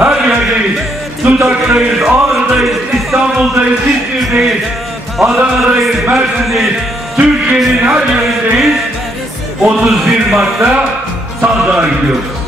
her yerdeyiz. Dudak'tayız, Ağrı'dayız, İstanbul'dayız, İzmir'deyiz, Adana'dayız, Mersin'deyiz. Türkiye'nin her yerindeyiz. 31 Mart'ta sandığa gidiyoruz.